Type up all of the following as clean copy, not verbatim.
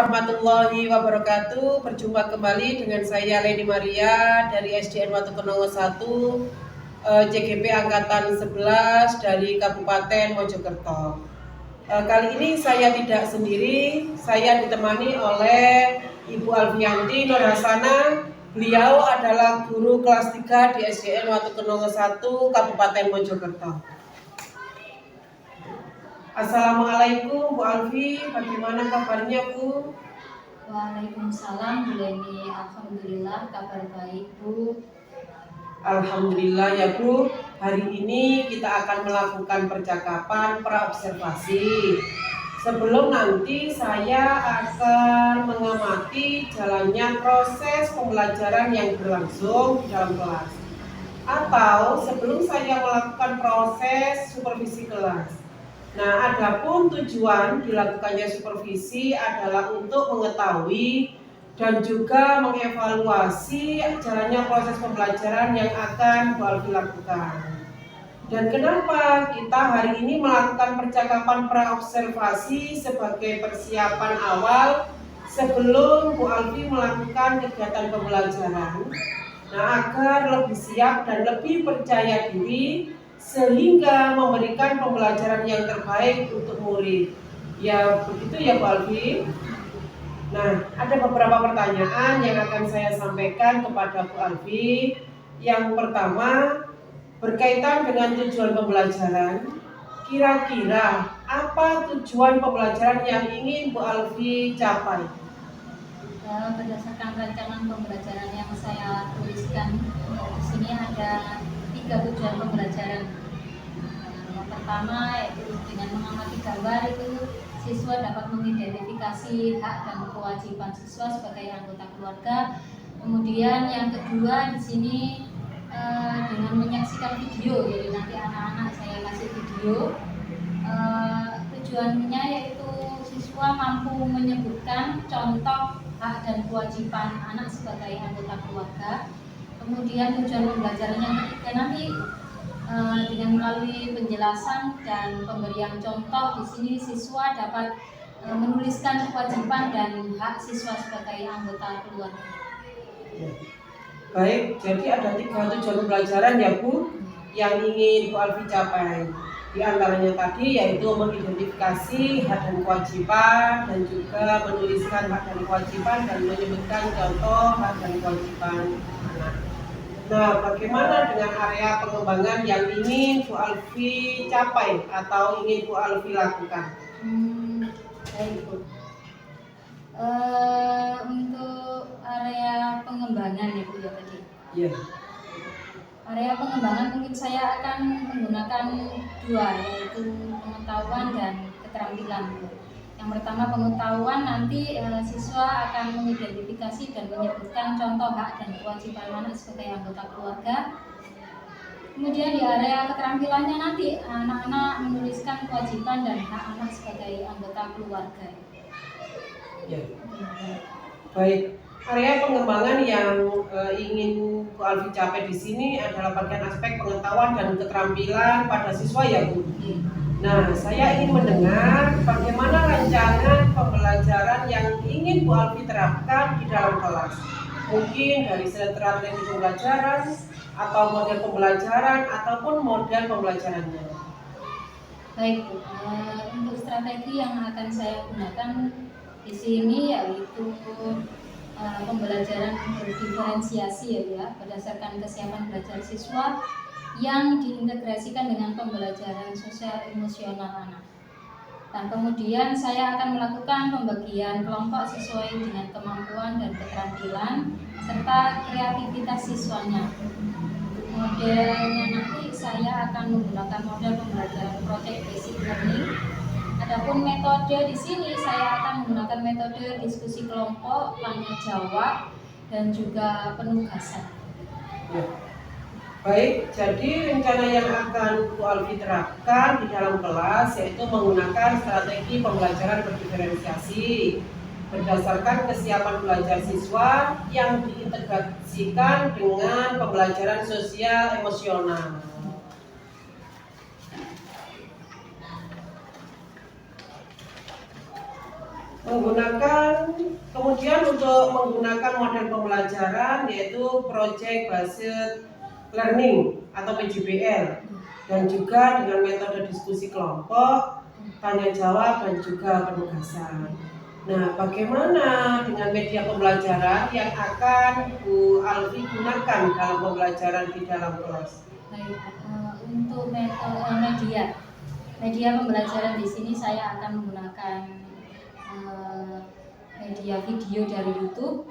warahmatullahi wabarakatuh. Berjumpa kembali dengan saya Leni Maria dari SDN Watukenongo 1, JGP Angkatan 11 dari Kabupaten Mojokerto. Kali ini saya tidak sendiri, saya ditemani oleh Ibu Alfianti Nur Hasana. Beliau adalah guru kelas 3 di SDN Watukenongo 1, Kabupaten Mojokerto. Assalamualaikum Bu Alfi, bagaimana kabarnya Bu? Waalaikumsalam Bu Leni, alhamdulillah kabar baik Bu. Alhamdulillah ya Bu, hari ini kita akan melakukan percakapan praobservasi. Sebelum nanti saya akan mengamati jalannya proses pembelajaran yang berlangsung di dalam kelas. Atau sebelum saya melakukan proses supervisi kelas. Nah, adapun tujuan dilakukannya supervisi adalah untuk mengetahui dan juga mengevaluasi jalannya proses pembelajaran yang akan Bu Alfi lakukan. Dan kenapa kita hari ini melakukan percakapan praobservasi sebagai persiapan awal sebelum Bu Alfi melakukan kegiatan pembelajaran. Nah, agar lebih siap dan lebih percaya diri sehingga memberikan pembelajaran yang terbaik untuk murid. Ya, begitu ya Bu Alfi. Nah, ada beberapa pertanyaan yang akan saya sampaikan kepada Bu Alfi. Yang pertama, berkaitan dengan tujuan pembelajaran. Kira-kira apa tujuan pembelajaran yang ingin Bu Alfi capai? Berdasarkan rancangan pembelajaran yang saya tuliskan di sini ada 3 tujuan pembelajaran. Yang pertama yaitu dengan mengamati gambar itu siswa dapat mengidentifikasi hak dan kewajiban siswa sebagai anggota keluarga. Kemudian yang kedua di sini dengan menyaksikan video, jadi nanti anak-anak saya kasih video. Tujuannya yaitu siswa mampu menyebutkan contoh hak dan kewajiban anak sebagai anggota keluarga. Kemudian tujuan pembelajaran yang ketiga nanti dengan melalui penjelasan dan pemberian contoh di sini siswa dapat menuliskan kewajiban dan hak siswa sebagai anggota keluarga. Baik, jadi ada 3 tujuan pembelajaran ya Bu yang ingin Bu Alfi capai. Di antaranya tadi yaitu mengidentifikasi hak dan kewajiban dan juga menuliskan hak dan kewajiban dan menyebutkan contoh hak dan kewajiban anak. Nah, bagaimana dengan area pengembangan yang ingin Bu Alfi capai atau ingin Bu Alfi lakukan? Baik Bu. Untuk area pengembangan ya Bu ya tadi. Iya. Area pengembangan mungkin saya akan menggunakan 2, yaitu pengetahuan dan keterampilan. Yang pertama pengetahuan, nanti siswa akan mengidentifikasi dan menyebutkan contoh hak dan kewajiban anak sebagai anggota keluarga. Kemudian di area keterampilannya nanti anak-anak menuliskan kewajiban dan hak anak sebagai anggota keluarga. Ya. Baik. Area pengembangan yang ingin Bu Alfi capai di sini adalah bagian aspek pengetahuan dan keterampilan pada siswa ya Bu. Nah, saya ingin mendengar bagaimana rancangan pembelajaran yang ingin Bu Alfi terapkan di dalam kelas. Mungkin dari strategi pembelajaran atau model pembelajaran ataupun model pembelajarannya. Baik Bu, untuk strategi yang akan saya gunakan di sini yaitu pembelajaran berdiferensiasi ya berdasarkan kesiapan belajar siswa yang diintegrasikan dengan pembelajaran sosial emosional anak. Dan kemudian saya akan melakukan pembagian kelompok sesuai dengan kemampuan dan keterampilan serta kreativitas siswanya. Modelnya nanti saya akan menggunakan model pembelajaran project basic learning. Adapun metode di sini saya akan menggunakan metode diskusi kelompok, tanya jawab, dan juga penugasan. Ya. Baik, jadi rencana yang akan Bu Alfi terapkan di dalam kelas yaitu menggunakan strategi pembelajaran berdiferensiasi berdasarkan kesiapan belajar siswa yang diintegrasikan dengan pembelajaran sosial emosional. Kemudian untuk menggunakan model pembelajaran yaitu Project Based Learning atau PJBL, dan juga dengan metode diskusi kelompok, tanya jawab, dan juga penugasan. Nah, bagaimana dengan media pembelajaran yang akan Bu Alfi gunakan dalam pembelajaran di dalam kelas? Baik, untuk metode media pembelajaran di sini saya akan menggunakan media video dari YouTube,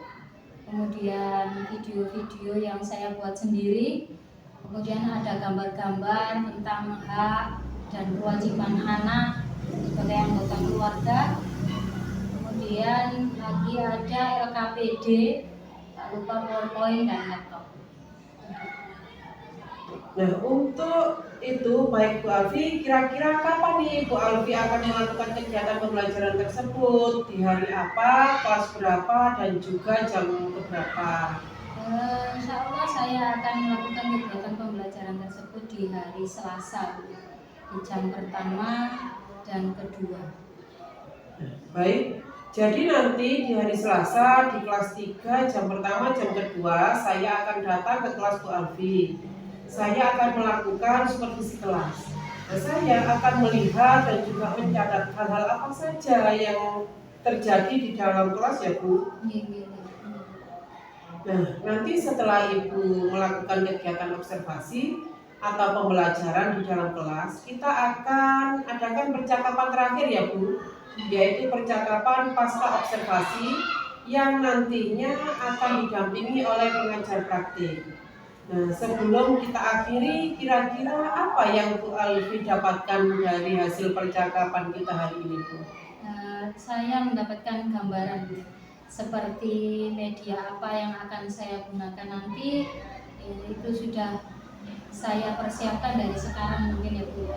kemudian video-video yang saya buat sendiri, kemudian ada gambar-gambar tentang hak dan kewajiban anak sebagai anggota keluarga, kemudian lagi ada LKPD, tak lupa PowerPoint dan laptop. Nah, untuk itu baik Bu Alfi, kira-kira kapan nih Bu Alfi akan melakukan kegiatan pembelajaran tersebut? Di hari apa, kelas berapa, dan juga jam berapa? Insya Allah saya akan melakukan kegiatan pembelajaran tersebut di hari Selasa, di jam pertama dan kedua. Baik, jadi nanti di hari Selasa di kelas 3 jam pertama, jam kedua saya akan datang ke kelas Bu Alfi. Saya akan melakukan supervisi kelas. Nah, saya akan melihat dan juga mencatat hal-hal apa saja yang terjadi di dalam kelas ya Bu. Nah, nanti setelah Ibu melakukan kegiatan observasi atau pembelajaran di dalam kelas, kita akan adakan percakapan terakhir ya Bu, yaitu percakapan pasca observasi yang nantinya akan didampingi oleh pengajar praktik. Nah, sebelum kita akhiri, kira-kira apa yang Bu Alfi dapatkan dari hasil percakapan kita hari ini, Bu? Saya mendapatkan gambaran seperti media apa yang akan saya gunakan nanti, itu sudah saya persiapkan dari sekarang mungkin ya Bu.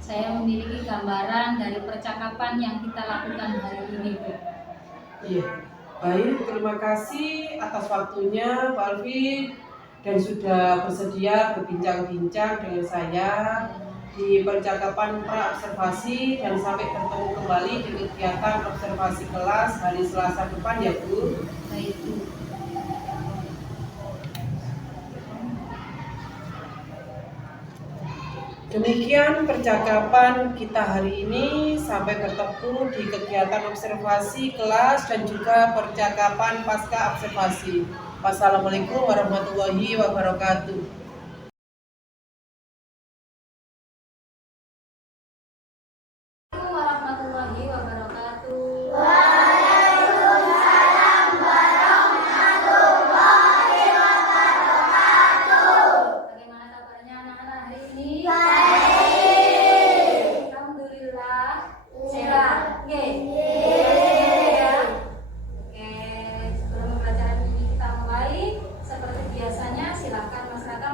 Saya memiliki gambaran dari percakapan yang kita lakukan hari ini, Bu. Iya, baik, terima kasih atas waktunya Bu Alfi, dan sudah bersedia berbincang-bincang dengan saya di percakapan pra-observasi, dan sampai bertemu kembali di kegiatan observasi kelas hari Selasa depan ya Bu. Baik Bu. Demikian percakapan kita hari ini, sampai bertemu di kegiatan observasi kelas dan juga percakapan pasca observasi. Wassalamualaikum warahmatullahi wabarakatuh. Warahmatullahi wabarakatuh. Waalaikumsalam warahmatullahi wabarakatuh. Bagaimana kabarnya anak-anak hari ini? Baik. Alhamdulillah. Sehat. Oke. Sebelum pembelajaran ini kita mulai, seperti biasanya silakan masyarakat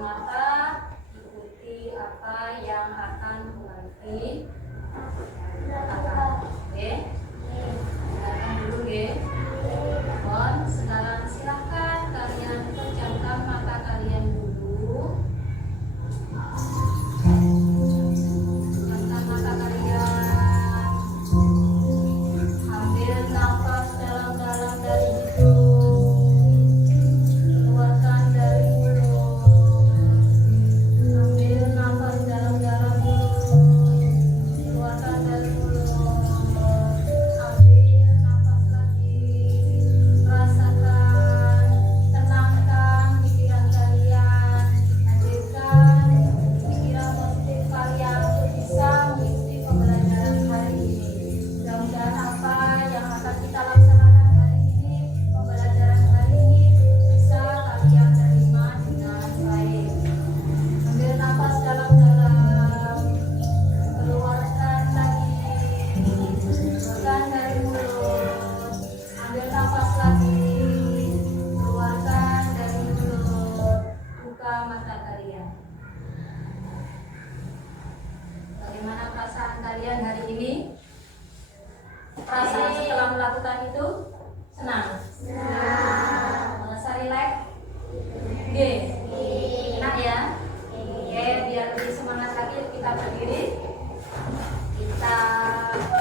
mata, ikuti apa yang akan nanti katakan. Oke? Dengarkan dulu, oke? Mohon sekarang silahkan kalian pejamkan mata kalian dulu. Pejamkan mata kalian. Ambil nafas dalam-dalam dari hidung, keluarkan dari mulut. Ambil nafas dalam-dalam keluarkan dari mulut. Ambil nafas lagi. Rasakan, tenangkan pikiran kalian. Hadirkan pikiran positif kalian untuk bisa mengikuti pembelajaran hari ini. Mudah-mudahan apa yang akan kita laksanakan hari ini, pembelajaran hari ini, bisa kalian terima dengan baik. Ambil nafas dalam-dalam, keluarkan lagi, keluarkan dari mulut. Ambil nafas lagi, keluarkan dari mulut. Buka mata kalian. Bagaimana perasaan kalian hari ini? Perasaan setelah melakukan itu senang? Merasa rileks? Oke. Enak ya? Oke, biar lebih semangat lagi kita berdiri. Kita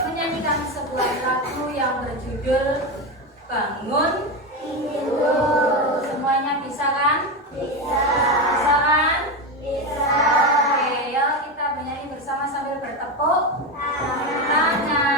menyanyikan sebuah lagu yang berjudul Bangun Tidur. Semuanya bisa kan? Bisa kan? Oke, yuk kita bernyanyi bersama sambil bertepuk tangan.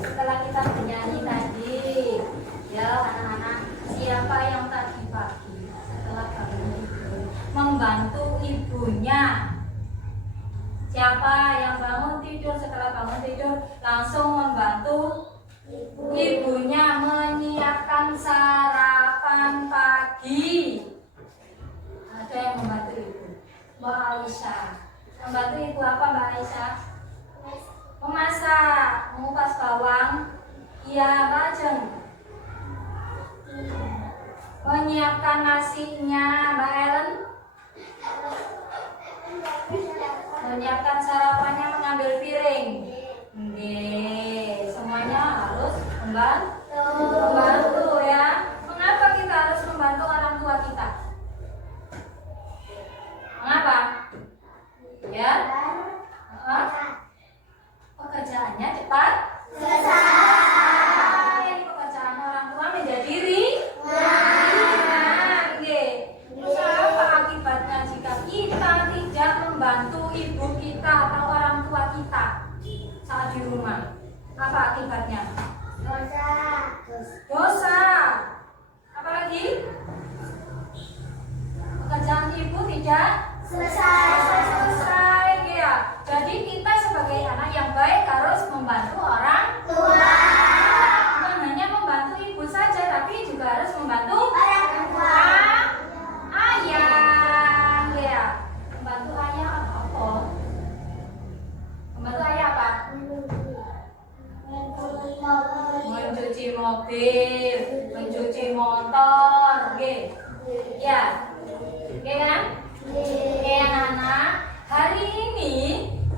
Setelah kita bernyanyi tadi, ya anak-anak, siapa yang tadi pagi setelah bangun tidur membantu ibunya? Siapa yang bangun tidur setelah bangun tidur langsung membantu ibunya menyiapkan sarapan pagi? Ada yang membantu ibu? Mbak Aisyah. Membantu ibu apa Mbak Aisyah? Memasak, mengupas bawang, iya bajeng. Menyiapkan nasinya Mbak Ellen. Menyiapkan sarapannya, mengambil piring. Semuanya harus membantu ya. Mengapa kita harus membantu orang tua kita? Mengapa? Ya? Pekerjaannya cepat selesai. Pekerjaan orang tua menjadi ringan. Apa akibatnya jika kita tidak membantu ibu kita atau orang tua kita saat di rumah? Apa akibatnya? Dosa. Apalagi? Pekerjaan ibu tidak selesai ya. Jadi kita sebagai anak yang baik harus membantu orang tua. Bukan hanya membantu ibu saja, tapi juga harus membantu orang tua. Ayah ya. Membantu ayah apa? Membantu ayah apa? Mencuci mobil, mencuci motor, ya. Oke kan? Oke anak-anak, hari ini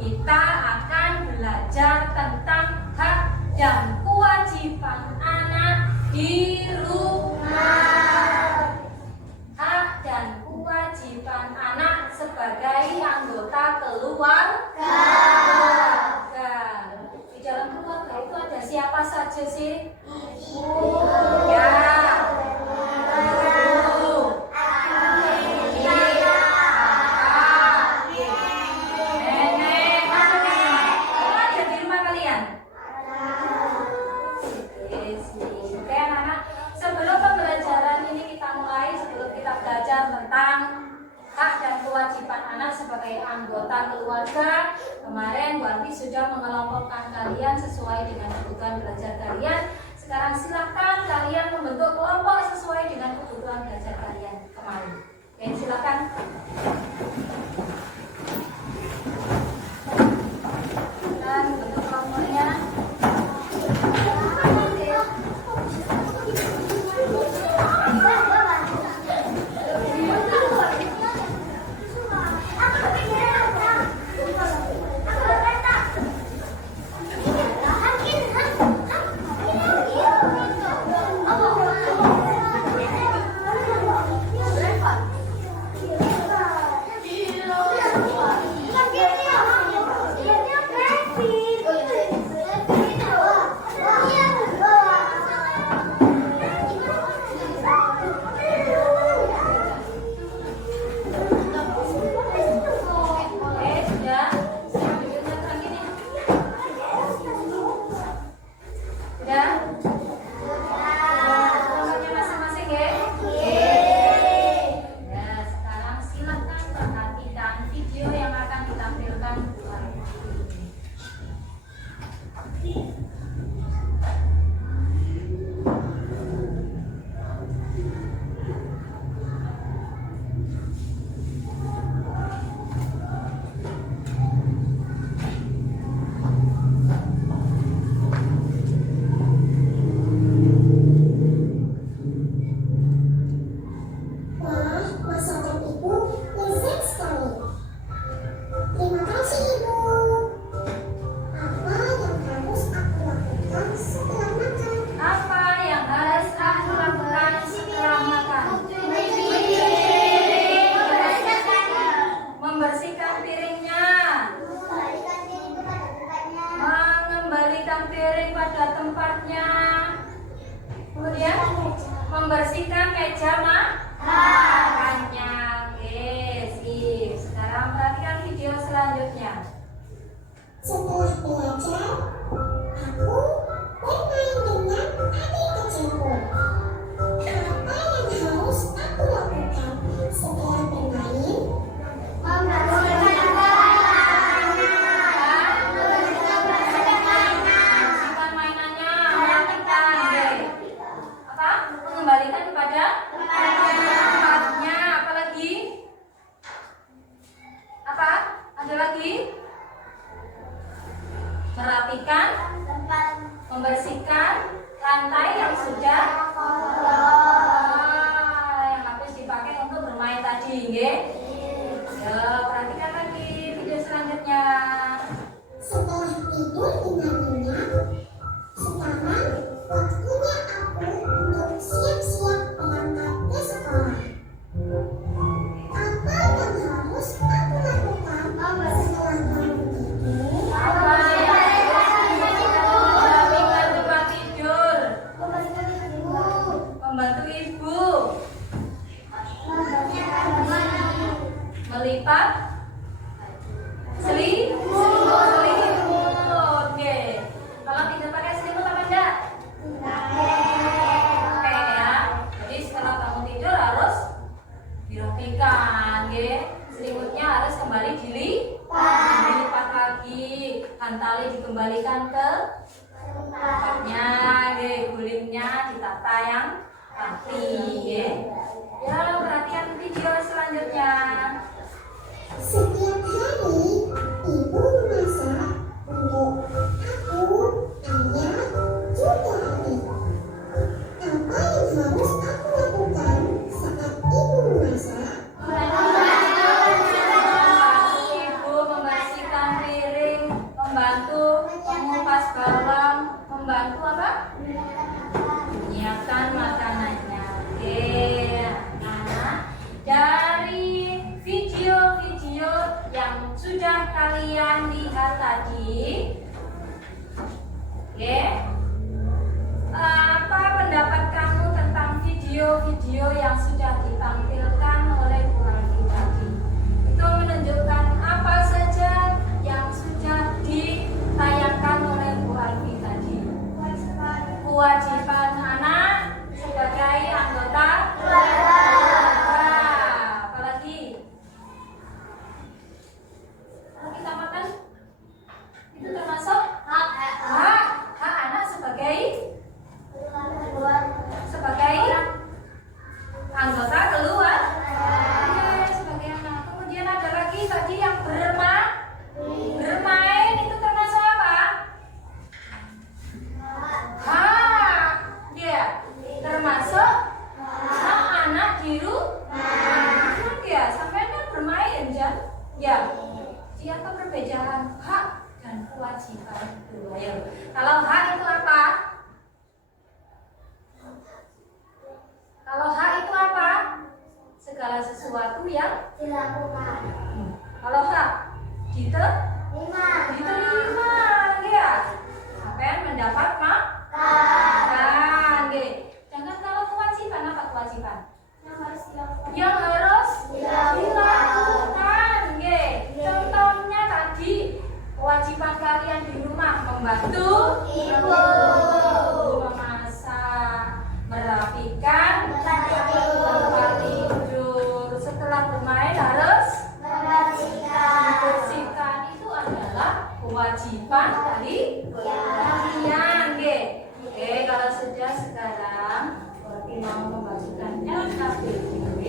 kita akan belajar tentang hak dan kewajiban anak di rumah. Hak dan kewajiban anak sebagai anggota keluarga. Di dalam keluarga itu ada siapa saja sih? Ya. Ibu, sebagai anggota keluarga. Kemarin Bu Arfi sudah mengelompokkan kalian sesuai dengan kebutuhan belajar kalian. Sekarang silakan kalian membentuk kelompok sesuai dengan kebutuhan belajar kalian kemarin. Oke, silakan. Dan bentuk kelompoknya. Membersihkan meja makannya. Oke, sip. Sekarang perhatikan video selanjutnya. Setelah belajar, aku bermain dengan adik kecilku. Apa yang harus aku lakukan setelah bermain? Mengembalikan kepada tempatnya. Apalagi? Apa? Ada lagi? Merapikan, membersihkan lantai yang sudah yang habis dipakai untuk bermain tadi, nggih? Ya, perhatikan lagi video selanjutnya. Setelah tidur dengan nyenyak, sekarang waktunya aku untuk siap-siap berangkat ke sekolah. Apa yang harus aku lakukan setelah bangun tidur? Apa yang merapikan tempat tidur? Membantu ibu. Melipat selimut. Oke. Kalau tidak pakai selimut apa enggak? Oke ya. Jadi setelah bangun tidur harus dirapikan, nggih. Selimutnya harus kembali dilipat lagi. Tali dikembalikan ke tempatnya, nggih. Gulingnya ditata yang rapi, nggih. Ya, perhatikan video selanjutnya. Setiap hari, ibu memasak untuk aku, ayah, juga adik. Apa yang harus aku lakukan saat ibu memasak? Ibu membersihkan piring, membantu mengupas bawang, membantu apa? Menyiapkan makanannya. Oke. Nah, dari video-video yang sudah kalian lihat tadi, oke, apa pendapat kamu tentang video-video yang sudah ditampilkan oleh Bu Arfi tadi? Itu menunjukkan apa saja yang sudah ditayangkan oleh Bu Arfi tadi. Kewajiban anak sebagai anggota keluarga. Apalagi? Siapa perbedaan hak dan kewajiban itu? Ayo. Kalau hak itu apa? Kalau hak itu apa? Segala sesuatu yang Dilakukan. kalau hak Lima. diterima, ya. Sampai mendapat Kan. makan, jangan kalau kewajiban apa kewajiban? Yang harus dilakukan. Yang harus Dilakukan. Contohnya tadi kewajiban kalian di rumah membantu Ibu. memasak, merapikan Tempat tempat tidur. Setelah bermain harus Membersihkan. membersihkan. Itu adalah kewajiban dari kalian, Oke, kalau sudah sekarang berarti mau membagikan LKPD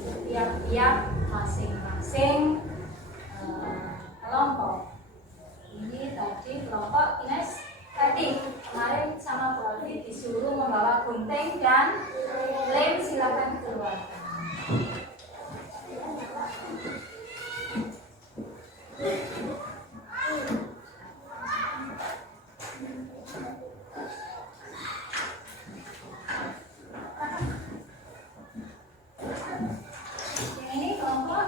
setiap masing-masing kelompok. Ini tadi kelompok kinestetik. Kemarin sama Bu Alfi disuruh membawa gunting dan lem, silakan keluarkan. Yang ini kelompok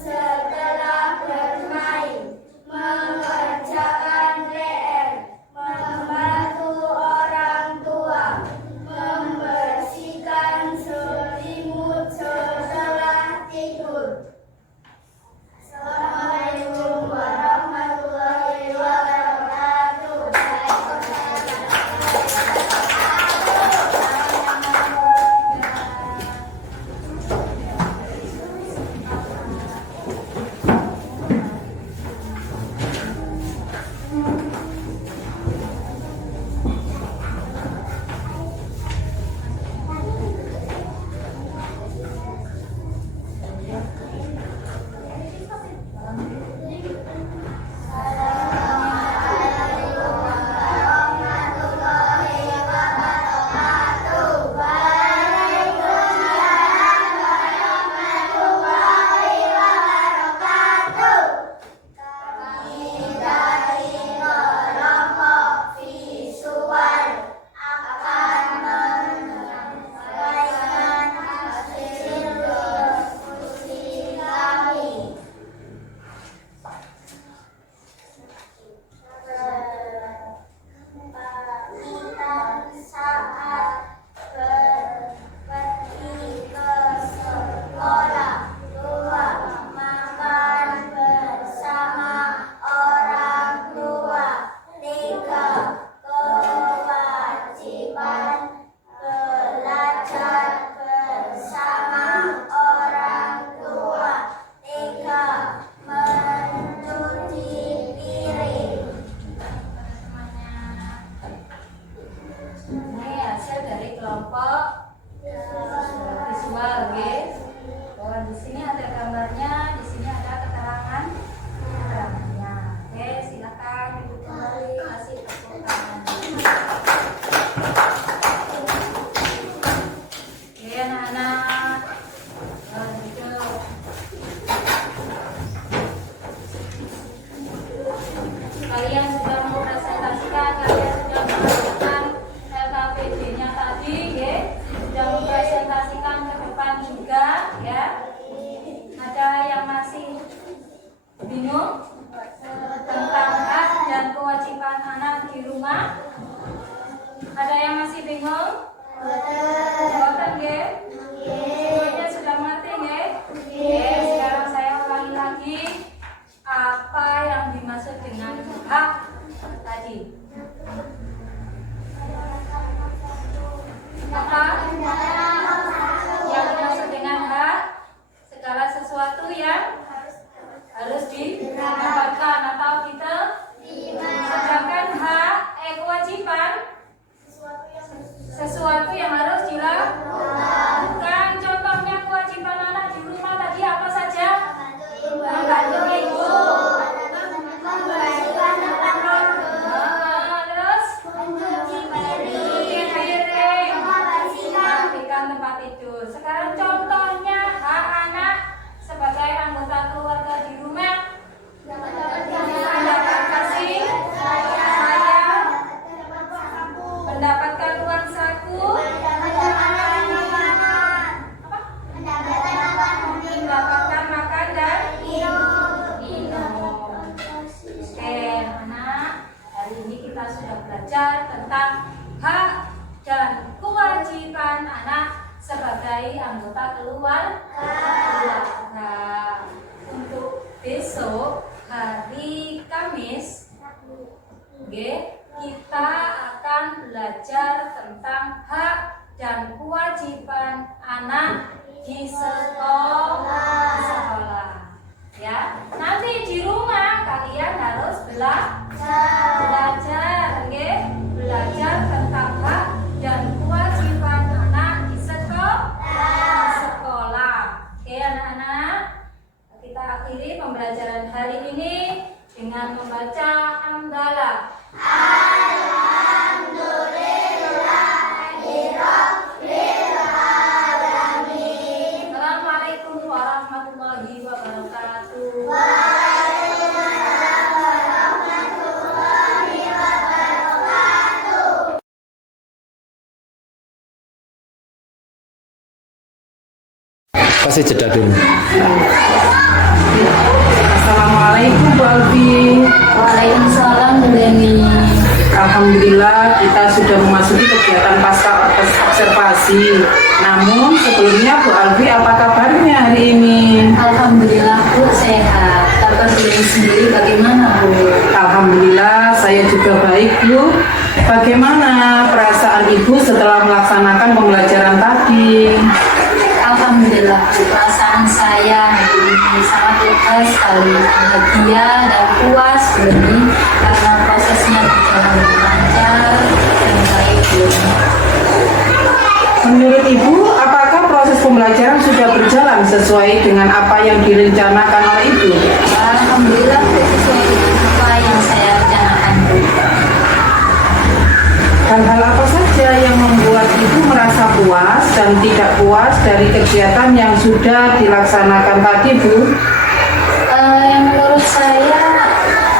setelah bermain, mengerjakan PR, membantu orang tua, membersihkan selimut setelah tidur. Assalamualaikum warahmatullahi wabarakatuh. Ini hasil dari kelompok visual, guys. Bahwa di sini ada gambarnya, di sini ada keterangannya. Oke, silakan ibu kembali kasih tepuk tangan. Oke, anak-anak, duduk. Kalian sudah mempresentasikan, kalian sudah melakukan LKPD-nya tadi, ya. Sudah mempresentasikan ke depan juga, ya. Ada yang masih bingung tentang hak dan kewajiban anak di rumah? Ada yang masih bingung? Boten, ya? Semuanya sudah mengerti, ya? Oke, sekarang saya ulangi lagi apa yang dimaksud dengan hak tadi. Apa yang dimaksud dengan hak? Segala sesuatu yang harus didapatkan atau kita. Sedangkan hak kewajiban sesuatu yang harus dilakukan. Contohnya kewajiban anak di rumah tadi apa saja? Membantu ibu, terus mencuci piring, merapikan tempat tidur. Sekarang contohnya hak anak sebagai anggota keluarga di rumah, mendapatkan kasih sayang, mendapatkan uang saku, mendapatkan makan dan minum. Oke, anak, hari ini kita sudah belajar tentang hak dan kewajiban anak sebagai anggota keluarga. Untuk besok hari Kamis, kita akan belajar tentang hak dan kewajiban anak di sekolah. Ya, nanti di rumah kalian harus belajar, belajar tentang hak dan kewajiban anak di sekolah. Oke, anak-anak, kita akhiri pembelajaran hari ini dengan membaca hamdalah. Assalamualaikum warahmatullahi wabarakatuh. Kasih jeda dulu. memasuki kegiatan pasca observasi. Namun sebelumnya Bu Alfi, apa kabarnya hari ini? Alhamdulillah Bu, sehat. Kabar diri sendiri bagaimana Bu? Alhamdulillah saya juga baik Bu. Bagaimana perasaan Ibu setelah melaksanakan pembelajaran tadi? Alhamdulillah Bu, perasaan saya hari ini sangat lega sekali, bahagia dan puas Bu ini karena prosesnya berjalan dengan lancar dan baik Bu. Menurut Ibu, apakah proses pembelajaran sudah berjalan sesuai dengan apa yang direncanakan oleh Ibu? Alhamdulillah Bu, sesuai dengan apa yang saya rencanakan Bu. Hal-hal apa saja yang membuat Ibu merasa puas dan tidak puas dari kegiatan yang sudah dilaksanakan tadi, Bu? Yang menurut saya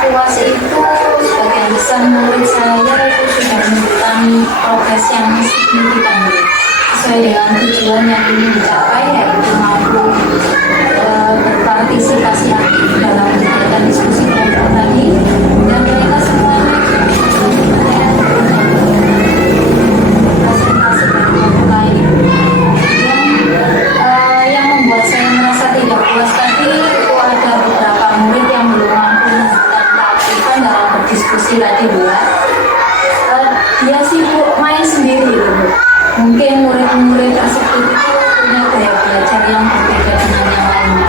puas itu sebagian besar menurut saya itu sudah menunjukkan progres yang signifikan Bu. Sesuai dengan tujuan yang ingin dicapai, yaitu mampu berpartisipasi aktif dalam kegiatan diskusi kelompok tadi, dan mereka semuanya presentasi dari kelompok lain. Yang membuat saya merasa tidak puas tadi itu ada beberapa murid yang belum mampu menunjukkan keaktifan dalam berdiskusi tadi Bu. Dia sibuk main sendiri Bu. Mungkin murid-murid tersebut itu punya gaya belajar yang berbeda dengan yang lainnya.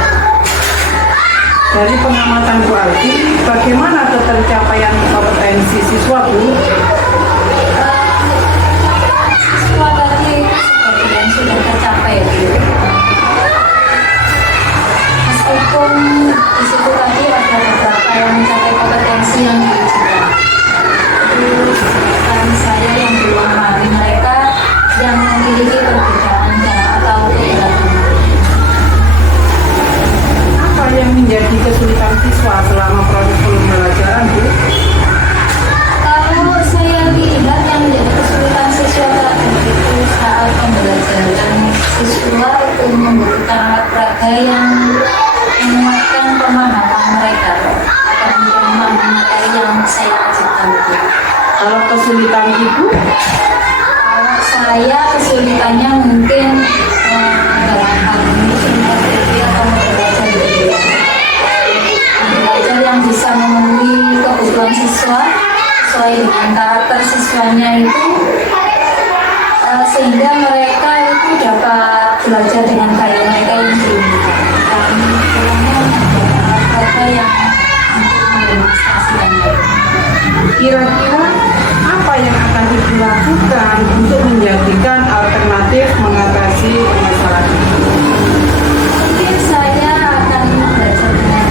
Dari pengamatan Bu Alfi, bagaimana ketercapaian kompetensi siswa, Bu? Siswa tadi sebagian sudah tercapai Bu. Meskipun di situ tadi ada beberapa yang mencapai kompetensi yang diujikan. Terus rekan saya yang belum memahami mereka yang memiliki perbedaan atau keberatan. Apa yang menjadi kesulitan siswa selama proses pembelajaran, Bu? Kalau saya lihat yang menjadi kesulitan siswa tadi itu saat pembelajaran siswa itu membutuhkan alat peraga yang menguatkan pemahaman mereka agar memahami materi yang saya ajarkan itu. Kalau kesulitan Ibu, Kalau saya kesulitannya mungkin dalam hal ini RTP atau belajar belajar yang bisa memenuhi kebutuhan siswa sesuai dengan karakter siswanya itu, sehingga mereka itu dapat belajar dengan gaya mereka yang diinginkan dan kurangnya mereka yang untuk mendemonstrasikannya. kira-kira apa yang akan Ibu lakukan untuk menjadikan alternatif mengatasi permasalahan ini? Mungkin saya akan belajar dengan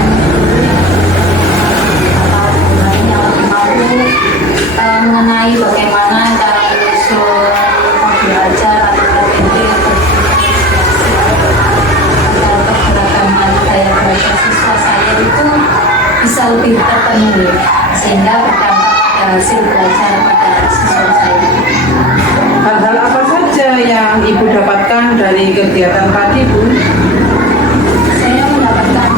lain yang lebih mampu mengenai bagaimana cara menyusun belajar atau RTP agar keberagaman gaya belajar siswa saya itu bisa lebih terpenuhi sehingga berdampak pada hasil belajar pada siswa saya. Hal-hal apa saja yang Ibu dapatkan dari kegiatan tadi, Bu? Saya mendapatkan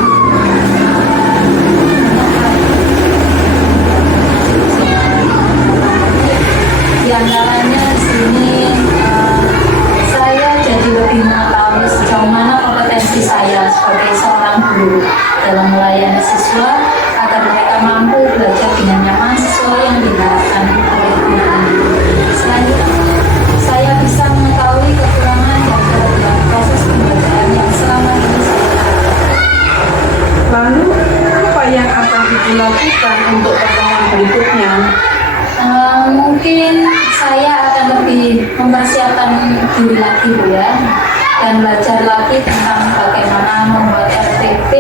di antaranya di sini saya jadi lebih mengetahui sejauh mana kompetensi saya sebagai seorang guru dalam melayani siswa agar mereka mampu belajar dengan nyaman sesuai yang diharapkan oleh guru. Selain itu, saya bisa mengetahui kekurangan dan kelebihan proses pembelajaran yang selama ini saya lakukan. Lalu, apa yang akan Ibu lakukan untuk pertemuan berikutnya? Mungkin saya akan lebih mempersiapkan diri lagi Bu ya, dan belajar lagi tentang bagaimana membuat RTP,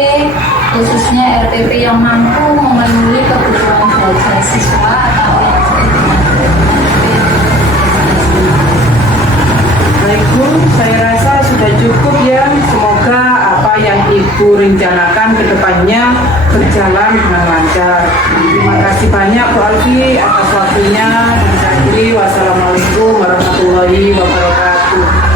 khususnya RTP yang mampu memenuhi kebutuhan belajar siswa atau yang disebut dengan Baik Bu, saya rasa sudah cukup ya. Semoga apa yang Ibu rencanakan ke depannya berjalan dengan lancar. Terima kasih banyak Bu Alfi atas waktunya. Wassalamualaikum warahmatullahi wabarakatuh.